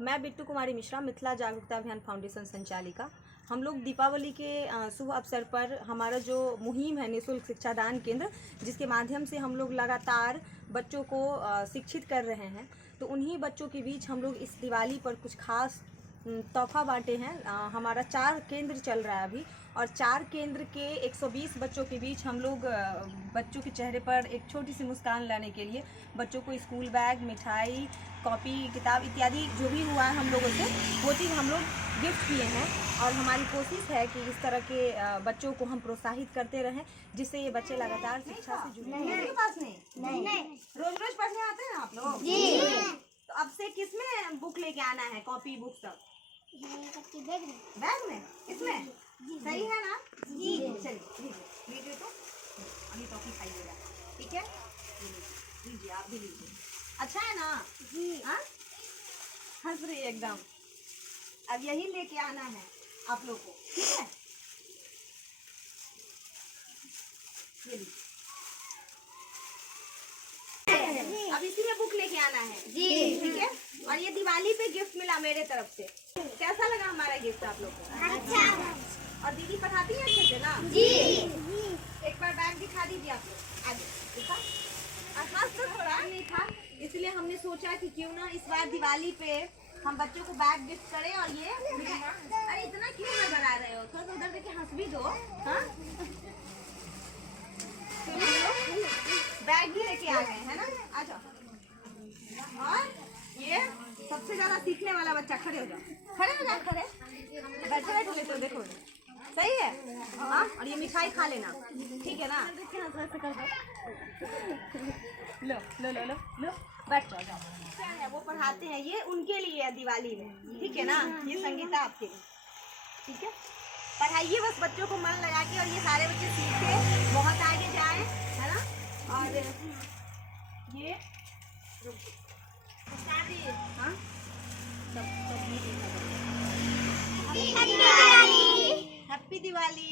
मैं बिट्टू कुमारी मिश्रा, मिथिला जागरूकता अभियान फाउंडेशन संचालिका। हम लोग दीपावली के शुभ अवसर पर हमारा जो मुहिम है निःशुल्क शिक्षादान केंद्र, जिसके माध्यम से हम लोग लगातार बच्चों को शिक्षित कर रहे हैं, तो उन्हीं बच्चों के बीच हम लोग इस दिवाली पर कुछ खास तोहफा बांटे हैं। हमारा 4 केंद्र चल रहा है अभी, और 4 केंद्र के 120 बच्चों के बीच हम लोग बच्चों के चेहरे पर एक छोटी सी मुस्कान लाने के लिए बच्चों को स्कूल बैग, मिठाई, कॉपी, किताब इत्यादि जो भी हुआ है हम लोगों से, वो चीज़ हम लोग गिफ्ट किए हैं। और हमारी कोशिश है कि इस तरह के बच्चों को हम प्रोत्साहित करते रहें, जिससे ये बच्चे लगातार शिक्षा से जुड़े। नहीं, रोज रोज पढ़ने आते हैं आप लोग? जी। तो अब से किसमें बुक लेके आना है, कॉपी बुक सब? बैग में? इसमें? सही है ना? जी। चलिए लीजिए तो अभी टॉफी खाइएगा, ठीक है? लीजिए, आप भी लीजिए। अच्छा है ना? जी। हाँ, हंस रही एकदम। अब यही लेके आना है आप लोग को, ठीक है? ये लीजिए, अब इसी में बुक लेके आना है जी, ठीक है? और ये दिवाली पे गिफ्ट मिला मेरे तरफ से। कैसा लगा हमारा गिफ्ट आप लोग को? अच्छा। और दीदी पढ़ाती है अच्छे से ना? जी। एक बार बैग दिखा दीजिए आप लोग, आगे दिखा। और खास तो थोड़ा नहीं था, इसलिए हमने सोचा कि क्यों ना इस बार दिवाली पे हम बच्चों को बैग गिफ्ट करें। और ये अरे इतना क्यों बना रहे हो, थोड़ा उधर देखे हंस भी दो। हाँ, बैग ही लेके आ गए हैं ना, आ जाओ। और ये सबसे ज्यादा सीखने वाला बच्चा, खड़े हो जाओ, खड़े हो जाओ, खड़े बैठे बैठे लेते हो, देखो सही है। हाँ, और ये मिठाई खा लेना, ठीक है ना? लो लो लो लो लो, बैठ जाओ जाओ। क्या है वो पढ़ाते हैं, ये उनके लिए है दिवाली में, ठीक है ना? ये संगीता आपके लिए, ठीक है? पढ़ाइए बस बच्चों को मन लगा के, और ये सारे बच्चे सीखे बहुत आगे जाएं, है ना? और ये हाँ, हैप्पी दिवाली।